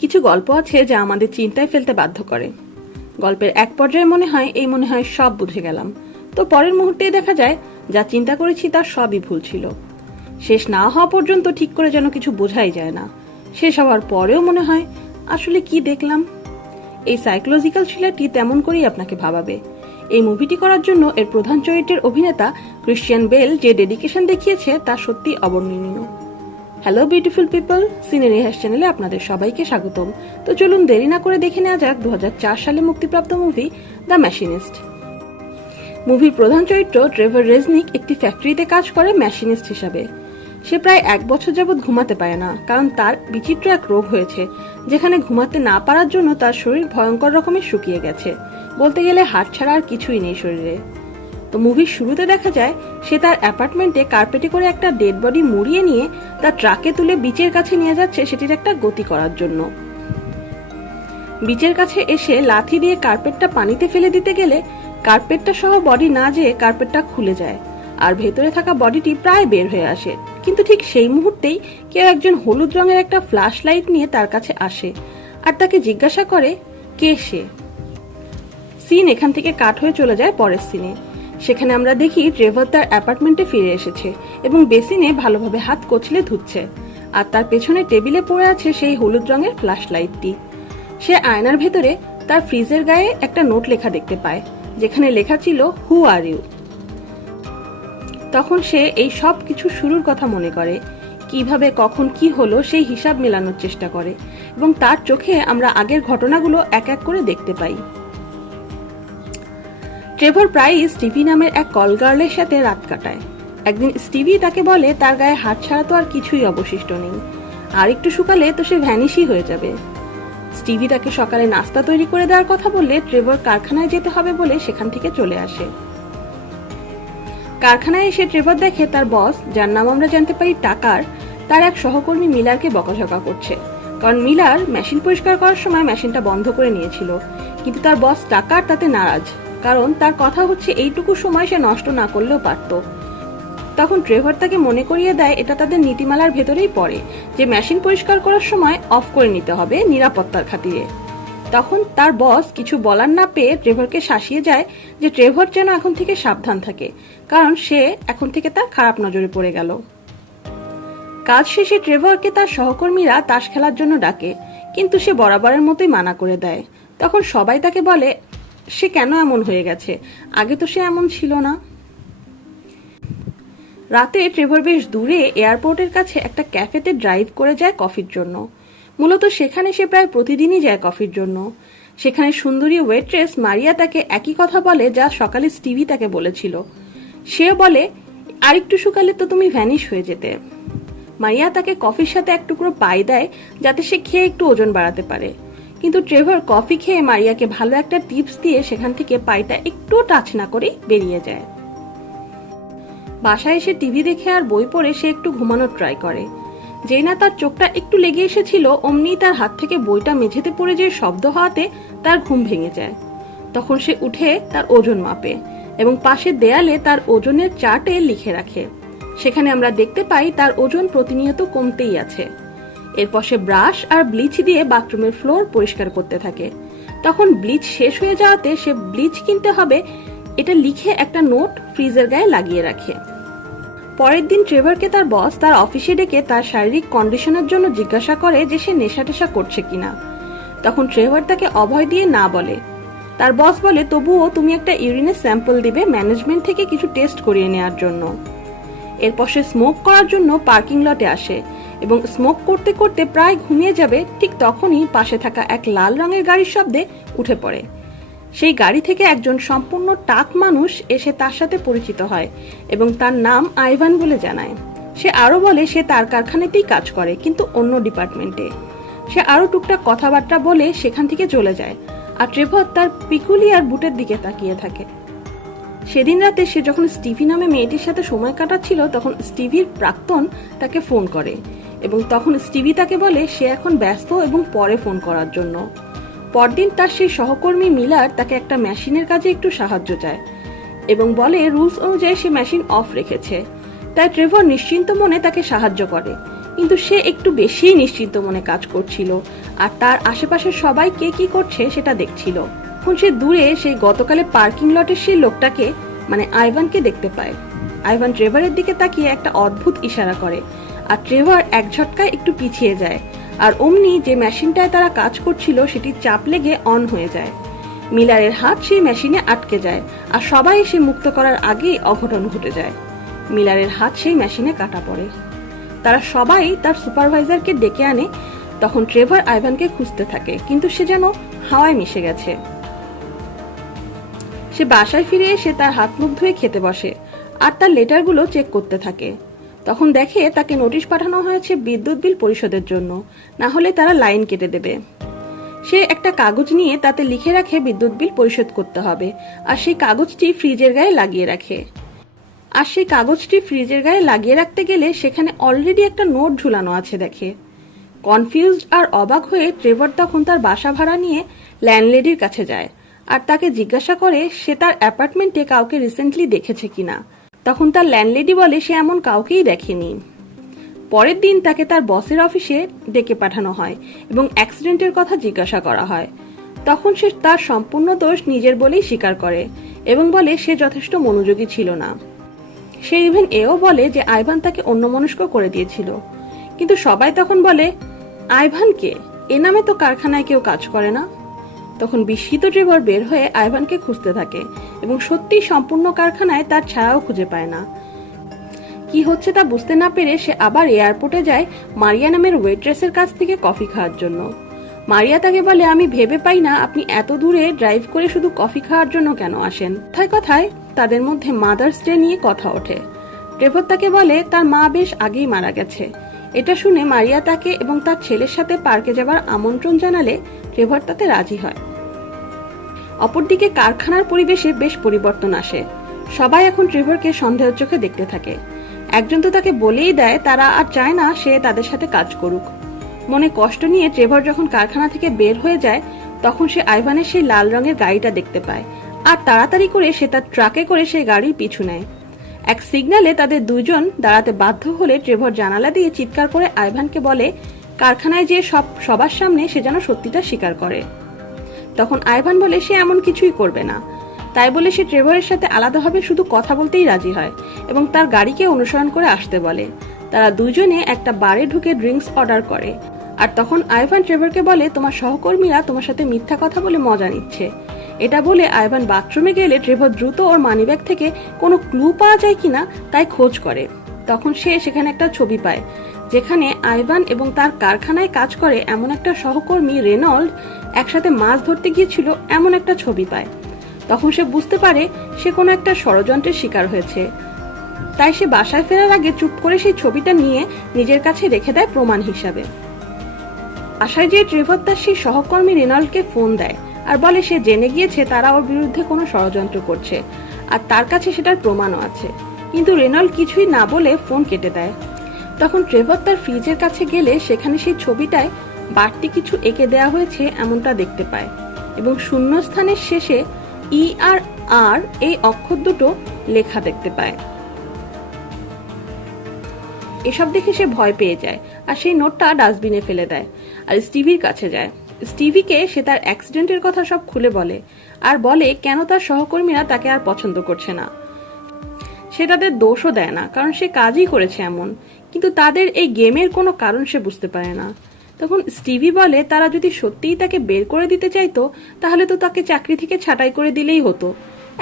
কিছু গল্প আছে যা আমাদের চিন্তায় ফেলতে বাধ্য করে। গল্পের এক পর্যায়ে মনে হয় সব বুঝে গেলাম, তো পরের মুহূর্তেই দেখা যায় যা চিন্তা করেছি তার সবই ভুল ছিল। শেষ না হওয়া পর্যন্ত ঠিক করে যেন কিছু বোঝাই যায় না। শেষ হওয়ার পরেও মনে হয় আসলে কি দেখলাম। এই সাইকোলজিক্যাল থ্রিলারটি তেমন করেই আপনাকে ভাবাবে। এই মুভিটি করার জন্য এর প্রধান চরিত্রের অভিনেতা ক্রিশ্চিয়ান বেল যে ডেডিকেশন দেখিয়েছে তা সত্যি অবর্ণনীয়। হ্যালো বিউটিফুল পিপল, সিনের ইতিহাস চ্যানেলে আপনাদের সবাইকে স্বাগতম। তো চলুন দেরি না করে দেখে নেওয়া যাক 2004 সালে মুক্তিপ্রাপ্ত মুভি দ্য ম্যাশিনিস্ট। মুভির প্রধান চরিত্র ট্রেভর রেজনিক একটি ফ্যাক্টরিতে কাজ করে ম্যাশিনিস্ট হিসাবে। সে প্রায় 1 বছর যাবৎ ঘুমাতে পারে না, কারণ তার বিচিত্র এক রোগ হয়েছে, যেখানে ঘুমাতে না পারার জন্য তার শরীর ভয়ঙ্কর রকমের শুকিয়ে গেছে। বলতে গেলে হাড় ছাড়া আর কিছুই নেই শরীরে। তো মুভির শুরুতে দেখা যায় সে তার অ্যাপার্টমেন্টে কার্পেটে করে একটা ডেড বডি মুড়িয়ে নিয়ে তার ট্রাকে তুলে বিচের কাছে নিয়ে যাচ্ছে সেটির একটা গতি করার জন্য। বিচের কাছে এসে লাথি দিয়ে কার্পেটটা পানিতে ফেলে দিতে গেলে কার্পেটটা সহ বডি না যেয়ে কার্পেটটা খুলে যায় আর ভেতরে থাকা বডিটি প্রায় বের হয়ে আসে। কিন্তু ঠিক সেই মুহূর্তেই কেউ একজন হলুদ রঙের একটা ফ্ল্যাশ লাইট নিয়ে তার কাছে আসে আর তাকে জিজ্ঞাসা করে কে সে। সিন এখান থেকে কাট হয়ে চলে যায় পরের সিনে। সেখানে আমরা দেখি ট্রেভর তার অ্যাপার্টমেন্টে ফিরে এসেছে এবং বেসিনে ভালোভাবে হাত কচলে ধুচ্ছে, আর তার পেছনে টেবিলে পড়ে আছে সেই হলুদ রঙের ফ্ল্যাশ লাইটটি। সে আয়নার ভেতরে তার ফ্রিজের গায়ে একটা নোট লেখা দেখতে পায়, যেখানে লেখা ছিল হু আর ইউ। তখন সে এই সব কিছু শুরুর কথা মনে করে, কিভাবে কখন কি হলো সেই হিসাব মেলানোর চেষ্টা করে, এবং তার চোখে আমরা আগের ঘটনাগুলো এক এক করে দেখতে পাই। ট্রেভর প্রায়ই স্টিভি নামের এক কল গার্লের সাথে রাত কাটায়। একদিন স্টিভি তাকে বলে তার গায়ে হাত ছাড়া তো আর কিছুই অবশিষ্ট নেই, আর একটু শুকালে তো সে ভ্যানিশই হয়ে যাবে। স্টিভি তাকে সকালে নাস্তা তৈরি করে দেওয়ার কথা বললে ট্রেভর কারখানায় যেতে হবে বলে সেখান থেকে চলে আসে। কারখানায় এসে ট্রেভর দেখে তার বস, যার নাম আমরা জানতে পারি টাকার, তার এক সহকর্মী মিলারকে বকাঝকা করছে, কারণ মিলার মেশিন পরিষ্কার করার সময় মেশিনটা বন্ধ করে নিয়েছিল। কিন্তু তার বস টাকার তাতে নারাজ, কারণ তার কথা হচ্ছে এইটুকু সময় সে নষ্ট না করলেও পারত। তখন ট্রেভর তাকে মনে করিয়ে দেয় এটা তাদের নীতিমালার ভেতরেই পড়ে যে মেশিন পরিষ্কার করার সময় অফ করে নিতে হবে নিরাপত্তার খাতিরে। তখন তার বস কিছু বলার না পেয়ে ট্রেভরকে শাসিয়ে যায় যে ট্রেভর যেন এখন থেকে সাবধান থাকে, কারণ সে এখন থেকে তার খারাপ নজরে পড়ে গেল। কাজ শেষে ট্রেভরকে তার সহকর্মীরা তাস খেলার জন্য ডাকে, কিন্তু সে বরাবরের মতোই মানা করে দেয়। তখন সবাই তাকে বলে সে কেন এমন হয়ে গেছে, আগে তো সে এমন ছিল না। রাতে ট্রেভর বেশ দূরে এয়ারপোর্টের কাছে একটা ক্যাফেতে ড্রাইভ করে যায় কফির জন্য। মূলত সেখানে সে প্রায় প্রতিদিনই যায় কফির জন্য। সেখানে সুন্দরী ওয়েট্রেস মারিয়া তাকে একই কথা বলে যা সকালে স্টিভি তাকে বলেছিল। সে বলে আরেকটু শুকালে তো তুমি ভ্যানিশ হয়ে যেতে। মারিয়া তাকে কফির সাথে এক টুকরো পাই দেয় যাতে সে খেয়ে একটু ওজন বাড়াতে পারে, কিন্তু ট্রেভর কফি খেয়ে মারিয়াকে ভালো একটা টিপস দিয়ে সেখান থেকে পাইটা একটু টাচ না করেই বেরিয়ে যায়। বাসায় এসে টিভি দেখে আর বই পড়ে সে একটু ঘুমানোর ট্রাই করে। যেই না তার চোখটা একটু লেগে এসেছিল, অমনি তার হাত থেকে বইটা মেঝেতে পড়ে যে শব্দ হওয়াতে তার ঘুম ভেঙে যায়। তখন সে উঠে তার ওজন মাপে এবং পাশের দেয়ালে তার ওজনের চার্টে লিখে রাখে। সেখানে আমরা দেখতে পাই তার ওজন প্রতিনিয়ত কমতেই আছে। এরপর সে ব্রাশ আর ব্লিচ দিয়ে বাথরুমের ফ্লোর পরিষ্কার করতে থাকে। তখন ব্লিচ শেষ হয়ে যাওয়াতে সে ব্লিচ কিনতে হবে এটা লিখে একটা নোট ফ্রিজের গায়ে লাগিয়ে রাখে। পরের দিন ট্রেভরকে তার বস তার অফিসে ডেকে তার শারীরিক কন্ডিশনের জন্য জিজ্ঞাসা করে যে সে নেশা টেশা করছে কিনা। তখন ট্রেভর তাকে অভয় দিয়ে না বলে। তার বস বলে তবুও তুমি একটা ইউরিনের স্যাম্পল দিবে ম্যানেজমেন্ট থেকে কিছু টেস্ট করিয়ে নেওয়ার জন্য। এরপর সে স্মোক করার জন্য পার্কিং লটে আসে এবং স্মোক করতে করতে প্রায় ঘুমিয়ে যাবে, ঠিক তখনই পাশে থাকা এক লাল রঙের গাড়ির শব্দে উঠে পড়ে। সেই গাড়ি থেকে একজন সম্পূর্ণ টাক মানুষ এসে তার সাথে পরিচিত হয় এবং তার নাম আইভান বলে জানায়। সে আরো বলে সে তার কারখানাতেই কাজ করে, কিন্তু অন্য ডিপার্টমেন্টে। সে আরো টুকটাক কথাবার্তা বলে সেখান থেকে চলে যায়, আর ট্রেভর তার পিকুলিয়ার বুটের দিকে তাকিয়ে থাকে। সেদিন রাতে সে যখন স্টিভি নামে মেয়েটির সাথে সময় কাটাচ্ছিল, তখন স্টিভির প্রাক্তন তাকে ফোন করে এবং তখন স্টিভি তাকে বলে সে এখন ব্যস্ত এবং পরে ফোন করার জন্য। পরদিন তার সেই সহকর্মী মিলার তাকে একটা মেশিনের কাজে একটু সাহায্য চায় এবং বলে রুলস অনুযায়ী সে মেশিন অফ রেখেছে। তাই ট্রেভর নিশ্চিন্ত মনে তাকে সাহায্য করে, কিন্তু সে একটু বেশিই নিশ্চিন্ত মনে কাজ করছিল আর তার আশেপাশের সবাই কে কি করছে সেটা দেখছিল। এখন সে দূরে সেই গতকালে পার্কিং লটের সেই লোকটাকে মানে আইভানকে দেখতে পায়। আইভান ট্রেভারের দিকে তাকিয়ে একটা অদ্ভুত ইশারা করে আর ট্রেভার এক ঝটকায় একটু পিছিয়ে যায় আর অমনি যে মেশিনটায় তারা কাজ করছিল সেটি চাপ লেগে অন হয়ে যায়। মিলারের হাত সেই মেশিনে আটকে যায় আর সবাই এসে মুক্ত করার আগেই অঘটন ঘটে যায়। মিলারের হাত সেই মেশিনে কাটা পড়ে। তারা সবাই তার সুপারভাইজারকে ডেকে আনে। তখন ট্রেভার আইভানকে খুঁজতে থাকে, কিন্তু সে যেন হাওয়ায় মিশে গেছে। সে বাসায় ফিরে এসে তার হাত মুখ ধুয়ে খেতে বসে আর তার লেটারগুলো চেক করতে থাকে। তখন দেখে তাকে নোটিশ পাঠানো হয়েছে বিদ্যুৎ বিল পরিশোধের জন্য, না হলে তারা লাইন কেটে দেবে। সে একটা কাগজ নিয়ে তাতে লিখে রাখে বিদ্যুৎ বিল পরিশোধ করতে হবে আর সেই কাগজটি ফ্রিজের গায়ে লাগিয়ে রাখে। আর সেই কাগজটি ফ্রিজের গায়ে লাগিয়ে রাখতে গেলে সেখানে অলরেডি একটা নোট ঝুলানো আছে দেখে। কনফিউজড আর অবাক হয়ে ট্রেভার তখন তার বাসা ভাড়া নিয়ে ল্যান্ডলেডির কাছে যায় আর তাকে জিজ্ঞাসা করে সে তার অ্যাপার্টমেন্টে কাউকে রিসেন্টলি দেখেছে কিনা। তখন তার ল্যান্ডলেডি বলে সে এমন কাউকেই দেখেনি। পরের দিন তাকে তার বসের অফিসে ডেকে পাঠানো হয় এবং অ্যাক্সিডেন্টের কথা জিজ্ঞাসা করা হয়। তখন সে তার সম্পূর্ণ দোষ নিজের বলেই স্বীকার করে এবং বলে সে যথেষ্ট মনোযোগী ছিল না। সে ইভেন এও বলে যে আইভান তাকে অন্যমনস্ক করে দিয়েছিল। কিন্তু সবাই তখন বলে, আইভানকে? এ নামে তো কারখানায় কেউ কাজ করে না। তখন বিস্মিত ট্রেভার বের হয়ে আইভানকে খুঁজতে থাকে এবং সত্যি সম্পূর্ণ কারখানায় তার ছায়াও খুঁজে পায় না। কি হচ্ছে তা বুঝতে না পেরে সে আবার এয়ারপোর্টে যায় মারিয়া নামের ওয়েট্রেসের কাছ থেকে কফি খাওয়ার জন্য। মারিয়া তাকে বলে, আমি ভেবে পাই না আপনি এত দূরে ড্রাইভ করে শুধু কফি খাওয়ার জন্য কেন আসেন। কথায় কথায় তাদের মধ্যে মাদার্স ডে নিয়ে কথা ওঠে। ট্রেভার তাকে বলে তার মা বেশ আগেই মারা গেছে। এটা শুনে মারিয়া তাকে এবং তার ছেলের সাথে পার্কে যাবার আমন্ত্রণ জানালে ট্রেভার তাতে রাজি হয়। অপরদিকে কারখানার পরিবেশে বেশ পরিবর্তন আসে। সবাই এখন ট্রেভারকে সন্দেহের চোখে দেখতে থাকে। একজন তো তাকে বলেই দেয় তারা আর চায় না সে তাদের সাথে কাজ করুক। মনে কষ্ট নিয়ে ট্রেভার যখন কারখানা থেকে বের হয়ে যায় তখন সে আইভানের সেই লাল রঙের গাড়িটা দেখতে পায় আর তাড়াতাড়ি করে সে তার ট্রাকে করে সেই গাড়ির পিছু নেয়। এক সিগন্যালে তাদের দুজন দাঁড়াতে বাধ্য হলে ট্রেভার জানালা দিয়ে চিৎকার করে আইভানকে বলে কারখানায় যে সবার সামনে সে যেন সত্যিটা স্বীকার করে। তখন আইভান বলে সে এমন কিছুই করবে না। তাই বলে সে ট্রেভারের সাথে আলাদাভাবে শুধু কথা বলতেই রাজি হয় এবং তার গাড়িকে অনুসরণ করে আসতে বলে। তারা দুজনে একটা বারে ঢুকে ড্রিঙ্কস অর্ডার করে আর তখন আইভান ট্রেভারকে বলে তোমার সহকর্মীরা তোমার সাথে মিথ্যা কথা বলে মজা নিচ্ছে। এটা বলে আইভান বাথরুমে গেলে ট্রেভার দ্রুত ওর মানিব্যাগ থেকে কোনো ক্লু পাওয়া যায় কিনা তাই খোঁজ করে। তখন সে সেখানে একটা ছবি পায় যেখানে আইভান এবং তার কারখানায় কাজ করে এমন একটা সহকর্মী রেনল্ড একসাথে মাছ ধরতে গিয়েছিল এমন একটা ছবি পায়। তখন সে বুঝতে পারে সে কোনো একটা ষড়যন্ত্রের শিকার হয়েছে। তাই সে বাসায় ফেরার আগে চুপ করে সেই ছবিটা নিয়ে নিজের কাছে রেখে দেয় প্রমাণ হিসাবে। বাসায় যেয়ে ট্রেভার তার সেই সহকর্মী রেনল্ডকে ফোন দেয় আর বলে সে জেনে গিয়েছে তারা ওর বিরুদ্ধে কোনো ষড়যন্ত্র করছে আর তার কাছে সেটার প্রমাণও আছে। কিন্তু রেনল্ড কিছুই না বলে ফোন কেটে দেয়। তখন ট্রেভার তার ফ্রিজের কাছে গেলে সেখানে সেই ছবিটায় বাড়তি কিছু এঁকে দেওয়া হয়েছে এমনটা দেখতে পায় এবং শূন্যস্থানের শেষে ER এই অক্ষর দুটো লেখা দেখতে পায়। এসব দেখে সে ভয় পেয়ে যায় আর সেই নোটটা ডাস্টবিনে ফেলে দেয় আর স্টিভির কাছে যায়। স্টিভিকে সে তার অ্যাক্সিডেন্টের কথা সব খুলে বলে আর বলে কেন তার সহকর্মীরা তাকে আর পছন্দ করছে না। সে তাদের দোষও দেয় না কারণ সে কাজই করেছে এমন, কিন্তু তাদের এই গেমের কোনো কারণ সে বুঝতে পারে না। তখন স্টিভি বলে তারা যদি সত্যিই তাকে বের করে দিতে চাইতো তাহলে তো তাকে চাকরি থেকে ছাঁটাই করে দিলেই হতো,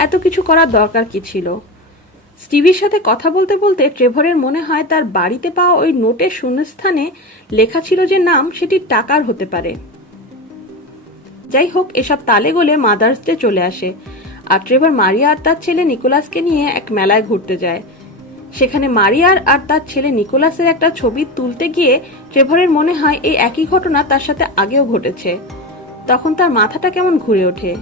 এত কিছু করার দরকার কি ছিল। স্টিভির সাথে কথা বলতে বলতে ট্রেভারের মনে হয় তার বাড়িতে পাওয়া ওই নোটের শূন্যস্থানে লেখা ছিল যে নাম সেটি টাকার হতে পারে। যাই হোক, এসব তালে গোলে মাদার্স ডে চলে আসে আর ট্রেভার মারিয়া আর তার ছেলে নিকোলাসকে নিয়ে এক মেলায় ঘুরতে যায়। সেখানে মারিয়ার আর তার ছেলে নিকোলাসের একটা ছবি তুলতে গিয়ে ট্রেভারের মনে হয় এই একই ঘটনা তার সাথে আগেও ঘটেছে। তখন তার মাথাটা কেমন ঘুরে ওঠে।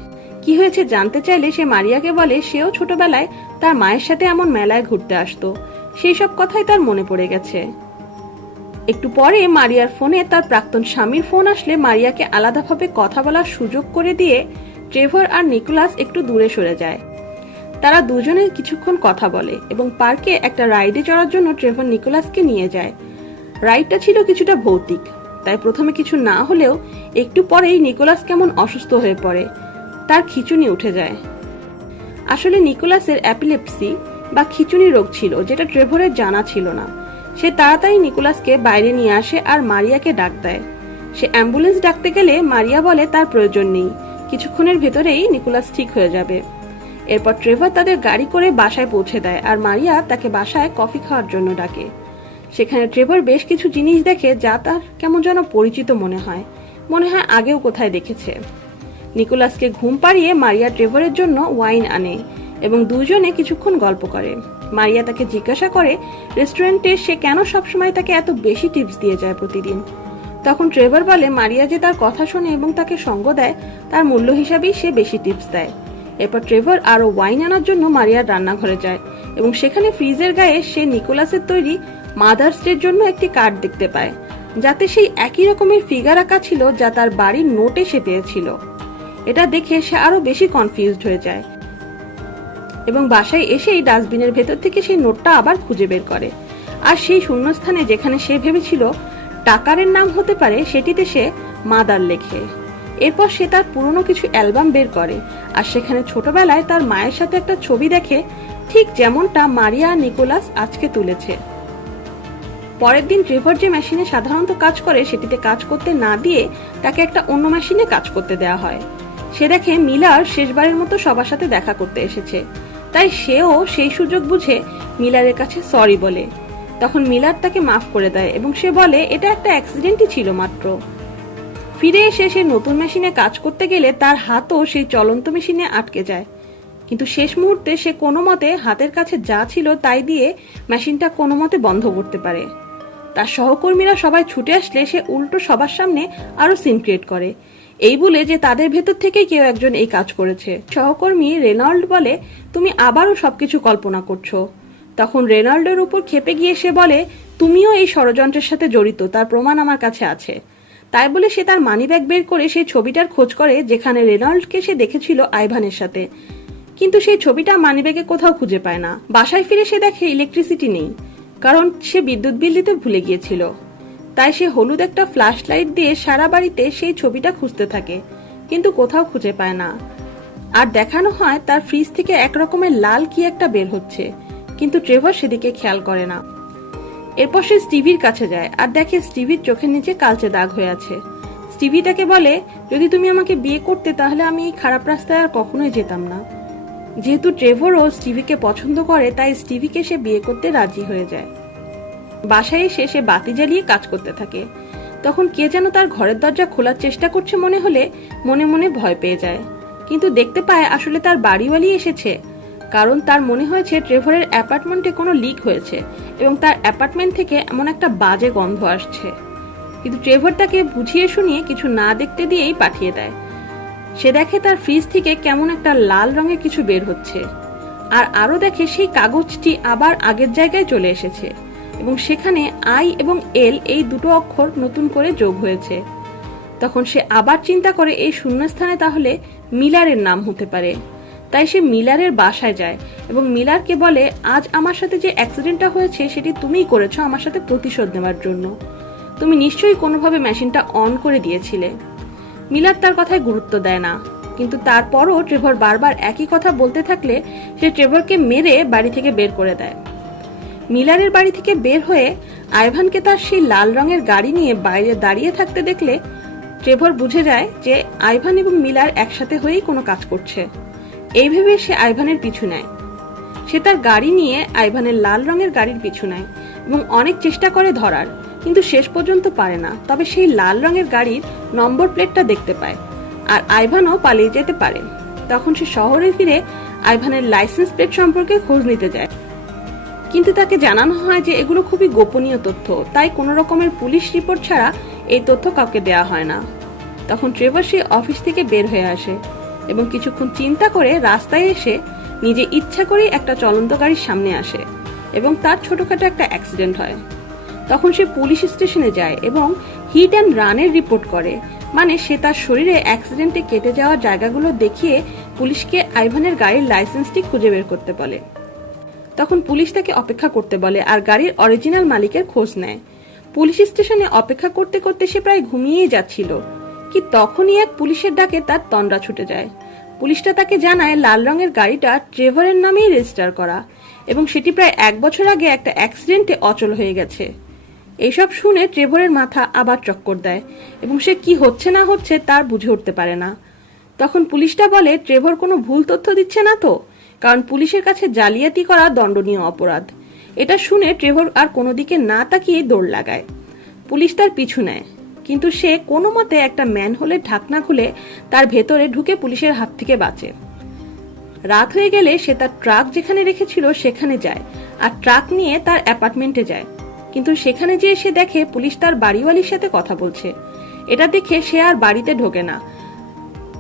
কি হয়েছে জানতে চাইলে সে মারিয়াকে বলে সেও ছোটবেলায় তার মায়ের সাথে এমন মেলায় ঘুরতে আসতো, সেই সব কথাই তার মনে পড়ে গেছে। একটু পরে মারিয়ার ফোনে তার প্রাক্তন স্বামীর ফোন আসলে মারিয়াকে আলাদাভাবে কথা বলার সুযোগ করে দিয়ে ট্রেভার আর নিকোলাস একটু দূরে সরে যায়। তারা দুজনে কিছুক্ষণ কথা বলে এবং পার্কে একটা রাইডে চড়ার জন্য ট্রেভার নিকোলাসকে নিয়ে যায়। রাইডটা ছিল কিছুটা ভৌতিক, তাই প্রথমে কিছু না হলেও একটু পরেই নিকোলাস কেমন অসুস্থ হয়ে পড়ে, তার খিঁচুনি উঠে যায়। আসলে নিকোলাসের অ্যাপিলেপসি বা খিঁচুনি রোগ ছিল, যেটা ট্রেভরের জানা ছিল না। সে তাড়াতাড়ি নিকোলাসকে বাইরে নিয়ে আসে আর মারিয়াকে ডাক দেয়। সে অ্যাম্বুলেন্স ডাকতে গেলে মারিয়া বলে তার প্রয়োজন নেই, কিছুক্ষণের ভেতরেই নিকোলাস ঠিক হয়ে যাবে। এরপর ট্রেভর তাদের গাড়ি করে বাসায় পৌঁছে দেয় আর মারিয়া তাকে বাসায় কফি খাওয়ার জন্য ডাকে। সেখানে ট্রেভর বেশ কিছু জিনিস দেখে যা তার কেমন যেন পরিচিত মনে হয় আগেও কোথায় দেখেছে। নিকোলাসকে ঘুম পাড়িয়ে মারিয়া ট্রেভরের জন্য ওয়াইন আনে এবং দুজনে কিছুক্ষণ গল্প করে। মারিয়া তাকে জিজ্ঞাসা করে রেস্টুরেন্টে সে কেন সবসময় তাকে এত বেশি টিপস দিয়ে যায় প্রতিদিন। তখন ট্রেভর বলে মারিয়া যে তার কথা শোনে এবং তাকে সঙ্গ দেয়, তার মূল্য হিসাবেই সে বেশি টিপস দেয়। এরপর ট্রেভর আরো ওয়াইন আনার জন্য মারিয়ার রান্নাঘরে যায় এবং সেখানে ফ্রিজের গায়ে সে নিকোলাসের তৈরি মাদার্স ডের জন্য একটি কার্ড দেখতে পায়, যাতে সেই একই রকমের ফিগার আঁকা ছিল যা তার বাড়ির নোটে সে পেয়েছিল। এটা দেখে সে আরো বেশি কনফিউজড হয়ে যায় এবং বাসায় এসেই ডাস্টবিনের ভেতর থেকে সেই নোটটা আবার খুঁজে বের করে। আর সেই শূন্যস্থানে যেখানে সে ভেবেছিল টাকারের নাম হতে পারে, সেটিতে সে মাদার লেখে। এরপর সে তার পুরনো কিছু অ্যালবাম বের করে আর সেখানে ছোটবেলায় তার মায়ের সাথে একটা ছবি দেখে, ঠিক যেমনটা মারিয়া আর নিকোলাস আজকে তুলেছে। পরের দিন ট্রেভর যে মেশিনে সাধারণত কাজ করে সেটিতে কাজ করতে না দিয়ে তাকে একটা অন্য মেশিনে কাজ করতে দেওয়া হয়। সে দেখে মিলার শেষবারের মতো সবার সাথে দেখা করতে এসেছে, তাই সেও সেই সুযোগ বুঝে মিলারের কাছে সরি বলে। তখন মিলার তাকে মাফ করে দেয় এবং সে বলে এটা একটা অ্যাক্সিডেন্টই ছিল মাত্র। ফিরে এসে সে নতুন মেশিনে কাজ করতে গেলে তার হাতও সেই চলন্ত মেশিনে আটকে যায়, কিন্তু শেষ মুহূর্তে সে কোনো মতে হাতের কাছে যা ছিল তাই দিয়ে মেশিনটা কোনো মতে বন্ধ করতে পারে। তার সহকর্মীরা সবাই ছুটে আসলে সে উল্টো সবার সামনে আরো সিন ক্রিয়েট করে, এই বলে যে তাদের ভেতর থেকেই কেউ একজন এই কাজ করেছে। সহকর্মী রেনল্ড বলে তুমি আবারও সবকিছু কল্পনা করছো। তখন রেনল্ডের উপর ক্ষেপে গিয়ে সে বলে তুমিও এই ষড়যন্ত্রের সাথে জড়িত, তার প্রমাণ আমার কাছে আছে। তাই বলে সে তার মানিব্যাগ বের করে সেই ছবিটার খোঁজ করে যেখানে রেনল্ডকে সে দেখেছিল আইভানের সাথে, কিন্তু সেই ছবিটা মানিব্যাগে কোথাও খুঁজে পায় না। বাসায় ফিরে সে দেখে ইলেকট্রিসিটি নেই, কারণ সে বিদ্যুৎ বিল দিতে ভুলে গিয়েছিল। তাই সে হলুদ একটা ফ্ল্যাশ লাইট দিয়ে সারা বাড়িতে সেই ছবিটা খুঁজতে থাকে, কিন্তু কোথাও খুঁজে পায় না। আর দেখানো হয় তার ফ্রিজ থেকে একরকমের লাল কি একটা বের হচ্ছে, কিন্তু ট্রেভর সেদিকে খেয়াল করে না। এরপর সে স্টিভির কাছে যায় আর দেখে স্টিভির চোখের নিচে কালচে দাগ হয়ে আছে। স্টিভি তাকে বলে যদি তুমি আমাকে বিয়ে করতে তাহলে আমি এই খারাপ রাস্তায় আর কখনোই যেতাম না। যেহেতু ট্রেভরও স্টিভিকে পছন্দ করে, তাই স্টিভিকে সে বিয়ে করতে রাজি হয়ে যায়। বাসায় এসে সে বাতি জ্বালিয়ে কাজ করতে থাকে। তখন কে যেন তার ঘরের দরজা খোলার চেষ্টা করছে মনে হলে মনে মনে ভয় পেয়ে যায়, কিন্তু দেখতে পায় আসলে তার বাড়িওয়ালি এসেছে, কারণ তার মনে হয়েছে ট্রেভরের অ্যাপার্টমেন্টে কোনো লিক হয়েছে এবং তার অ্যাপার্টমেন্ট থেকে এমন একটা বাজে গন্ধ আসছে। কিন্তু ট্রেভর তাকে বুঝিয়ে শুনিয়ে কিছু না দেখতে দিয়েই পাঠিয়ে দেয়। সে দেখে তার ফ্রিজ থেকে কেমন একটা লাল রঙের কিছু বের হচ্ছে, আর আরো দেখে সেই কাগজটি আবার আগের জায়গায় চলে এসেছে এবং সেখানে আই এবং এল এই দুটো অক্ষর নতুন করে যোগ হয়েছে। তখন সে আবার চিন্তা করে এই শূন্যস্থানে তাহলে মিলারের নাম হতে পারে। তাই সে মিলারের বাসায় যায় এবং মিলারকে বলে আজ আমার সাথে যে অ্যাক্সিডেন্টটা হয়েছে সেটি তুমিই করেছো আমার সাথে প্রতিশোধ নেওয়ার জন্য। তুমি নিশ্চয়ই কোনোভাবে মেশিনটা অন করে দিয়েছিলে। মিলার তার কথায় গুরুত্ব দেয় না, কিন্তু তারপরও ট্রেভর বারবার একই কথা বলতে থাকলে সে ট্রেভরকে মেরে বাড়ি থেকে বের করে দেয়। মিলারের বাড়ি থেকে বের হয়ে আইভানকে তার সেই লাল রঙের গাড়ি নিয়ে বাইরে দাঁড়িয়ে থাকতে দেখলে ট্রেভর বুঝে যায় যে আইভান এবং মিলার একসাথে হয়েই কোনো কাজ করছে। এই ভেবে সে আইভানের পিছু নেয়। সে তার গাড়ি নিয়ে আইভানের লাল রঙের গাড়ির পিছু নেয় এবং অনেক চেষ্টা করে ধরার, কিন্তু শেষ পর্যন্ত পারে না। তবে সেই লাল রঙের গাড়ির নম্বর প্লেটটা দেখতে পায় আর আইভানও পালিয়ে যেতে পারে। তখন সে শহরে ফিরে আইভানের লাইসেন্স প্লেট সম্পর্কে খোঁজ নিতে যায়, কিন্তু তাকে জানানো হয় যে এগুলো খুবই গোপনীয় তথ্য, তাই কোনো রকমের পুলিশ রিপোর্ট ছাড়া এই তথ্য কাউকে দেওয়া হয় না। তখন ট্রেভর সেই অফিস থেকে বের হয়ে আসে এবং কিছুক্ষণ চিন্তা করে রাস্তায় এসে নিজে ইচ্ছা করেই একটা চলন্ত গাড়ির সামনে আসে এবং তার ছোটখাটো একটা অ্যাক্সিডেন্ট হয়। তখন সে পুলিশ স্টেশনে যায় এবং হিট অ্যান্ড রানের রিপোর্ট করে, মানে সে তার শরীরে অ্যাক্সিডেন্টে কেটে যাওয়া জায়গাগুলো দেখিয়ে পুলিশকে আইভানের গাড়ির লাইসেন্সটি খুঁজে বের করতে বলে। তখন পুলিশ তাকে অপেক্ষা করতে বলে আর গাড়ির অরিজিনাল মালিকের খোঁজ নেয়। পুলিশ স্টেশনে অপেক্ষা করতে করতে সে প্রায় ঘুমিয়েই যাচ্ছিল কি তখনই এক পুলিশের ডাকে তার তন্দ্রা ছুটে যায়। পুলিশটা তাকে জানায় লাল রঙের গাড়িটা ট্রেভরের নামেই রেজিস্টার করা এবং সেটি প্রায় 1 বছর আগে একটা অ্যাক্সিডেন্টে অচল হয়ে গেছে। এইসব শুনে ট্রেভরের মাথা আবার চক্কর দেয় এবং সে কি হচ্ছে না হচ্ছে তার বুঝে উঠতে পারে না। তখন পুলিশটা বলে ট্রেভর কোনো ভুল তথ্য দিচ্ছে না তো, কারণ পুলিশের কাছে জালিয়াতি করা দণ্ডনীয় অপরাধ। এটা শুনে ট্রেভর আর কোনো দিকে না তাকিয়ে দৌড় লাগায়। পুলিশ তার পিছু নেয়, কিন্তু সে কোনো মতে একটা ম্যানহোলের ঢাকনা খুলে তার ভেতরে ঢুকে পুলিশের হাত থেকে বাঁচে। রাত হয়ে গেলে সে তার ট্রাক যেখানে রেখেছিল সেখানে যায় আর ট্রাক নিয়ে তার অ্যাপার্টমেন্টে যায়, কিন্তু সেখানে যেয়ে সে দেখে পুলিশ তার বাড়িওয়ালির সাথে কথা বলছে। এটা দেখে সে আর বাড়িতে ঢোকে না,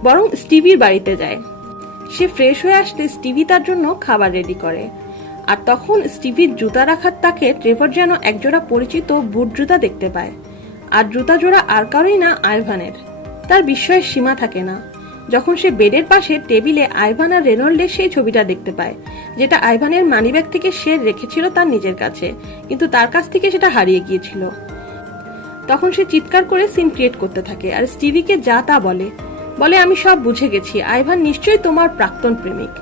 বরং স্টিভির বাড়িতে যায়। সে ফ্রেশ হয়ে আসলে স্টিভি তার জন্য খাবার রেডি করে, আর তখন স্টিভির জুতা রাখার তাকে ট্রেভর যেন একজোড়া পরিচিত বুট জুতা দেখতে পায়। আর জুতা জোড়া আর কারোই না, আইভানের। তার বিস্ময়ের সীমা থাকে না যখন সে বেডের পাশে টেবিলে আইভান আর রেনল্ডের সেই ছবিটা দেখতে পায়, যেটা আইভানের মানিব্যাগ থেকে সে রেখেছিল তার নিজের কাছে, কিন্তু তার কাছ থেকে সেটা হারিয়ে গিয়েছিল। তখন সে চিৎকার করে সিন ক্রিয়েট করতে থাকে আর স্টিভিকে যা তা বলে আমি সব বুঝে গেছি, আইভান নিশ্চয়ই তোমার প্রাক্তন প্রেমিক।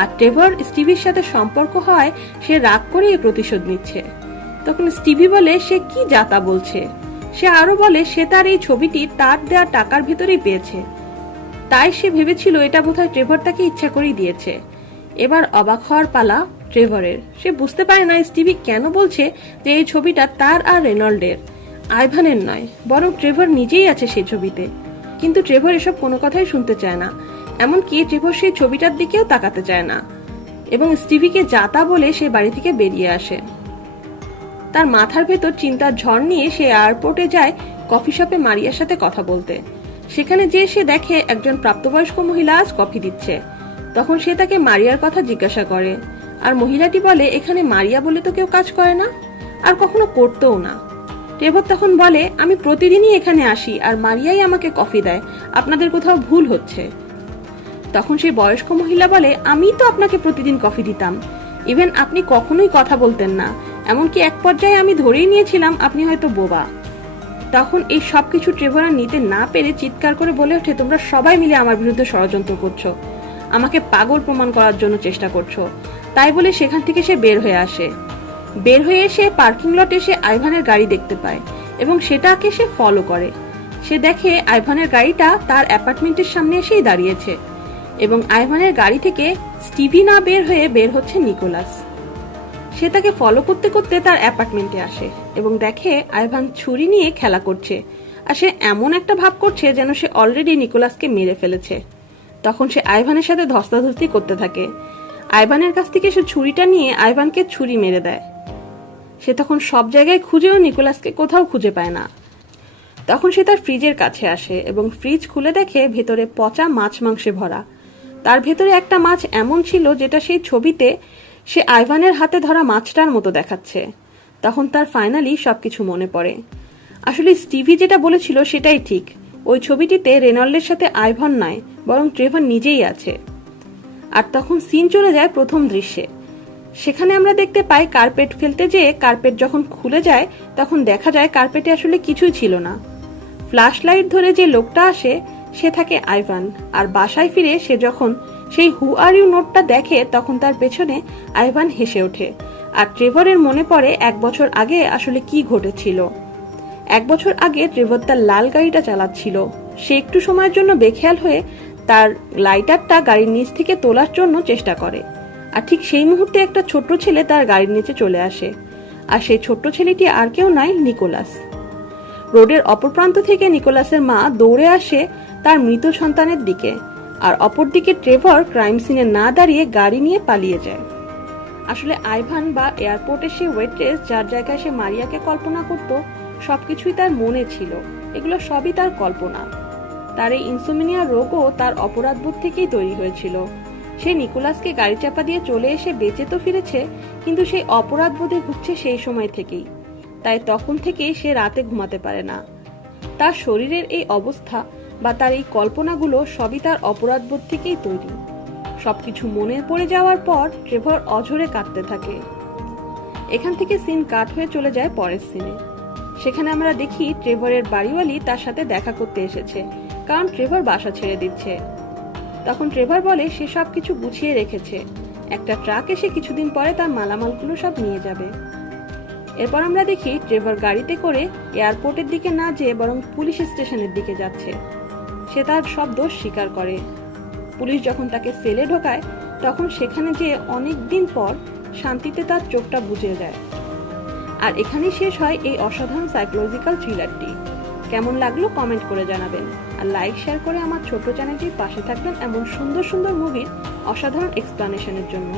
আর ট্রেভর স্টিভির সাথে সম্পর্ক হওয়ায় সে রাগ করে এই প্রতিশোধ নিচ্ছে। তখন স্টিভি বলে সে কি যা তা বলছে। সে আরো বলে সে তার এই ছবিটি তার দেয়া টাকার ভিতরেই পেয়েছে, তাই সে ভেবেছিল এটা বোধহয় ট্রেভর তাকে ইচ্ছা করেই দিয়েছে। এবার অবাক হওয়ার পালা ট্রেভরের। সে বুঝতে পারে না স্টিভি কেন বলছে যে এই ছবিটা তার আর রেনল্ডের, আইভানের নয়, বরং ট্রেভর নিজেই আছে সেই ছবিতে। কিন্তু ট্রেভর এসব কোনো কথাই শুনতে চায় না, এমনকি ট্রেভর সেই ছবিটার দিকেও তাকাতে চায় না এবং স্টিভিকে যা তা বলে সে বাড়ি থেকে বেরিয়ে আসে। তার মাথার ভেতর চিন্তার ঝড় নিয়ে সে এয়ারপোর্টে যায় কফি শপে মারিয়ার সাথে কথা বলতে। সেখানে যেয়ে সে দেখে একজন প্রাপ্তবয়স্ক মহিলা আজ কফি দিচ্ছে। তখন সে তাকে মারিয়ার কথা জিজ্ঞাসা করে, আর মহিলাটি বলে এখানে মারিয়া বলে তো কেউ কাজ করে না, আর কখনো করতেও না। ট্রেভর তখন বলে আমি প্রতিদিনই এখানে আসি আর মারিয়াই আমাকে কফি দেয়, আপনাদের কোথাও ভুল হচ্ছে। তখন সেই বয়স্ক মহিলা বলে আমি তো আপনাকে প্রতিদিন কফি দিতাম, ইভেন আপনি কখনোই কথা বলতেন না, এমনকি এক পর্যায়ে আমি ধরেই নিয়েছিলাম আপনি হয়তো বোবা। তখন এই সবকিছু ট্রেভর নিতে না পেরে চিৎকার করে বলে ওঠে তোমরা সবাই মিলে আমার বিরুদ্ধে ষড়যন্ত্র করছো, আমাকে পাগল প্রমাণ করার জন্য চেষ্টা করছো। তাই বলে সেখান থেকে সে বের হয়ে আসে। বের হয়ে এসে পার্কিং লটে সে আইভানের গাড়ি দেখতে পায় এবং সেটাকে সে ফলো করে। সে দেখে আইভানের গাড়িটা তার অ্যাপার্টমেন্টের সামনে এসেই দাঁড়িয়েছে এবং আইভানের গাড়ি থেকে স্টিভি না বের হচ্ছে নিকোলাস। সে তাকে ফলো করতে করতে তার অ্যাপার্টমেন্টে আসে এবং দেখে আইভান ছুরি নিয়ে খেলা করছে, আর সে এমন একটা ভাব করছে যেন সে অলরেডি নিকোলাসকে মেরে ফেলেছে। তখন সে আইভানের সাথে ধস্তাধস্তি করতে থাকে। আইভানের কাছ থেকে সে ছুরিটা নিয়ে আইভানকে ছুরি মেরে দেয়। সে তখন সব জায়গায় খুঁজেও নিকোলাসকে কোথাও খুঁজে পায় না। তখন সে তার ফ্রিজের কাছে আসে এবং ফ্রিজ খুলে দেখে ভেতরে পচা মাছ মাংসে ভরা। তার ভেতরে একটা মাছ এমন ছিল যেটা সেই ছবিতে সে আইভানের হাতে ধরা মাছটার মতো দেখাচ্ছে। তখন তার ফাইনালি সবকিছু মনে পড়ে। আসলে স্টিভি যেটা বলেছিল সেটাই ঠিক, ওই ছবিটিতে রেনল্ডের সাথে আইভান নয় বরং ট্রেভর নিজেই আছে। আর তখন সিন চলে যায় প্রথম দৃশ্যে। সেখানে আমরা দেখতে পাই কার্পেট ফেলতে যেয়ে কার্পেট যখন খুলে যায় তখন দেখা যায় কার্পেটে আসলে কিছুই ছিল না। ফ্ল্যাশ লাইট ধরে যে লোকটা আসে সে থাকে আইভান, আর বাসায় ফিরে সে যখন সেই হু আর ইউ নোটটা দেখে তখন তার পেছনে আইভান হেসে ওঠে। আর ট্রেভরের মনে পড়ে 1 বছর আগে আসলে কি ঘটেছিল। 1 বছর আগে ট্রেভর তার লাল গাড়িটা চালাচ্ছিল। সে একটু সময়ের জন্য বেখেয়াল হয়ে তার লাইটারটা গাড়ির নিচ থেকে তোলার জন্য চেষ্টা করে, আর ঠিক সেই মুহূর্তে একটা ছোট্ট ছেলে তার গাড়ির নিচে চলে আসে। আর সেই ছোট্ট ছেলেটি আর কেউ নয়, নিকোলাস। রোডের অপর প্রান্ত থেকে নিকোলাসের মা দৌড়ে আসে তার মৃত সন্তানের দিকে, আর অপরদিকে ট্রেভর ক্রাইম সিনে না দাঁড়িয়ে গাড়ি নিয়ে পালিয়ে যায়। আসলে আইভান বা এয়ারপোর্টে সে ওয়েট্রেস যার জায়গায় সে মারিয়াকে কল্পনা করত সবকিছুই তার মনে ছিল, এগুলো সবই তার কল্পনা। তার এই ইনসোমিনিয়া রোগও তার অপরাধবোধ থেকেই তৈরি হয়েছিল। সে নিকোলাসকে গাড়ি চাপা দিয়ে চলে এসে বেঁচে তো ফিরেছে, কিন্তু সেই অপরাধবোধে ভুগছে সেই সময় থেকেই। তাই তখন থেকেই সে রাতে ঘুমাতে পারে না। তার শরীরের এই অবস্থা বা তার এই কল্পনাগুলো সবই তার অপরাধবোধ থেকেই তৈরি। সবকিছু মনে পড়ে যাওয়ার পর ট্রেভর অঝরে কাঁদতে থাকে। এখান থেকে সিন কাট হয়ে চলে যায় পরের সিনে। সেখানে আমরা দেখি ট্রেভরের বাড়িওয়ালি তার সাথে দেখা করতে এসেছে, কারণ ট্রেভর বাসা ছেড়ে দিচ্ছে। তখন ট্রেভর বলে সে সব কিছু গুছিয়ে রেখেছে, একটা ট্রাক এসে কিছুদিন পরে তার মালামালগুলো সব নিয়ে যাবে। এরপর আমরা দেখি ট্রেভর গাড়িতে করে এয়ারপোর্টের দিকে না যেয়ে বরং পুলিশ স্টেশনের দিকে যাচ্ছে। সে তার সব দোষ স্বীকার করে। পুলিশ যখন তাকে সেলে ঢোকায় তখন সেখানে যে অনেক দিন পর শান্তিতে তার চোখটা বুজে যায়। আর এখানেই শেষ হয় এই অসাধারণ সাইকোলজিক্যাল থ্রিলারটি। কেমন লাগলো কমেন্ট করে জানাবেন, আর লাইক শেয়ার করে আমার ছোট্ট চ্যানেলটির পাশে থাকবেন এমন সুন্দর সুন্দর মুভির অসাধারণ এক্সপ্লানেশনের জন্য।